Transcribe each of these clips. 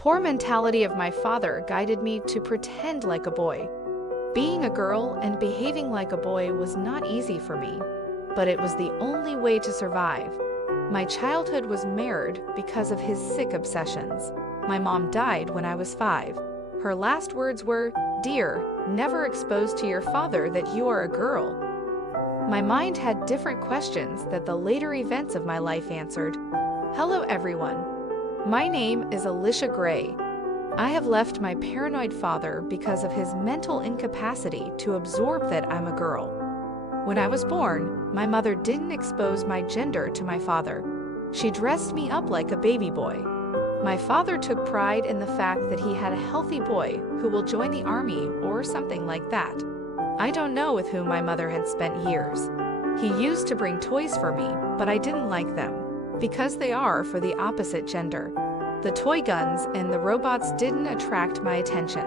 Poor mentality of my father guided me to pretend like a boy. Being a girl and behaving like a boy was not easy for me, but it was the only way to survive. My childhood was marred because of his sick obsessions. My mom died when I was 5. Her last words were, "Dear, never expose to your father that you are a girl." My mind had different questions that the later events of my life answered. Hello everyone. My name is Alicia Gray. I have left my paranoid father because of his mental incapacity to absorb that I'm a girl. When I was born, my mother didn't expose my gender to my father. She dressed me up like a baby boy. My father took pride in the fact that he had a healthy boy who will join the army or something like that. I don't know with whom my mother had spent years. He used to bring toys for me, but I didn't like them because they are for the opposite gender. The toy guns and the robots didn't attract my attention.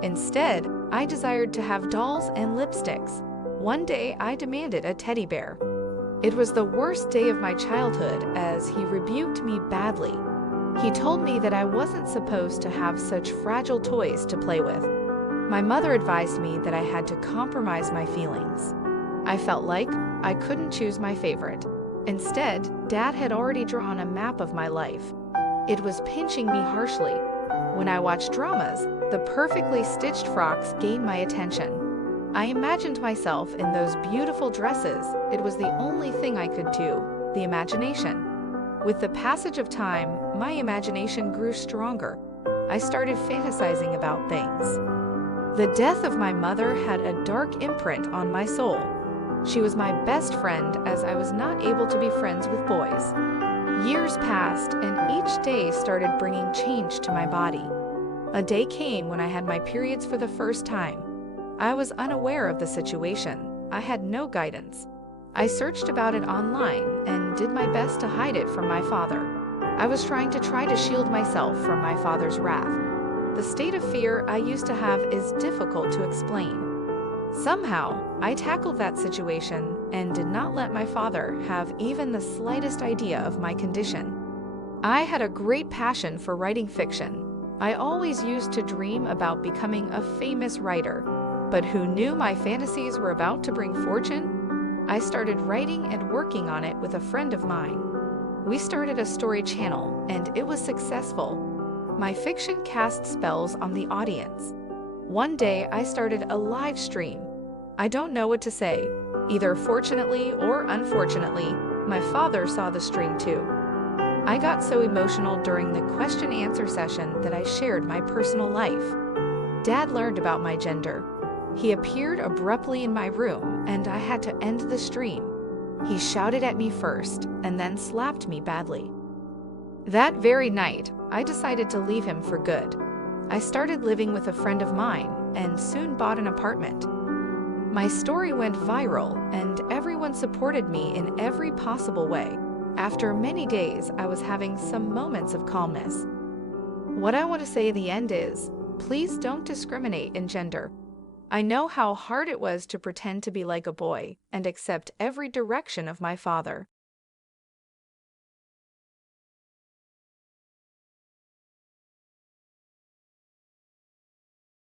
Instead, I desired to have dolls and lipsticks. One day, I demanded a teddy bear. It was the worst day of my childhood as he rebuked me badly. He told me that I wasn't supposed to have such fragile toys to play with. My mother advised me that I had to compromise my feelings. I felt like I couldn't choose my favorite. Instead, Dad had already drawn a map of my life. It was pinching me harshly. When I watched dramas, the perfectly stitched frocks gained my attention. I imagined myself in those beautiful dresses. It was the only thing I could do, the imagination. With the passage of time, my imagination grew stronger. I started fantasizing about things. The death of my mother had a dark imprint on my soul. She was my best friend as I was not able to be friends with boys. Years passed and each day started bringing change to my body. A day came when I had my periods for the first time. I was unaware of the situation. I had no guidance. I searched about it online and did my best to hide it from my father. I was trying to shield myself from my father's wrath. The state of fear I used to have is difficult to explain. Somehow, I tackled that situation and did not let my father have even the slightest idea of my condition. I had a great passion for writing fiction. I always used to dream about becoming a famous writer, but who knew my fantasies were about to bring fortune? I started writing and working on it with a friend of mine. We started a story channel, and it was successful. My fiction cast spells on the audience. One day, I started a live stream. I don't know what to say. Either fortunately or unfortunately, my father saw the stream too. I got so emotional during the question-answer session that I shared my personal life. Dad learned about my gender. He appeared abruptly in my room, and I had to end the stream. He shouted at me first, and then slapped me badly. That very night, I decided to leave him for good. I started living with a friend of mine, and soon bought an apartment. My story went viral, and everyone supported me in every possible way. After many days, I was having some moments of calmness. What I want to say at the end is, please don't discriminate in gender. I know how hard it was to pretend to be like a boy and accept every direction of my father.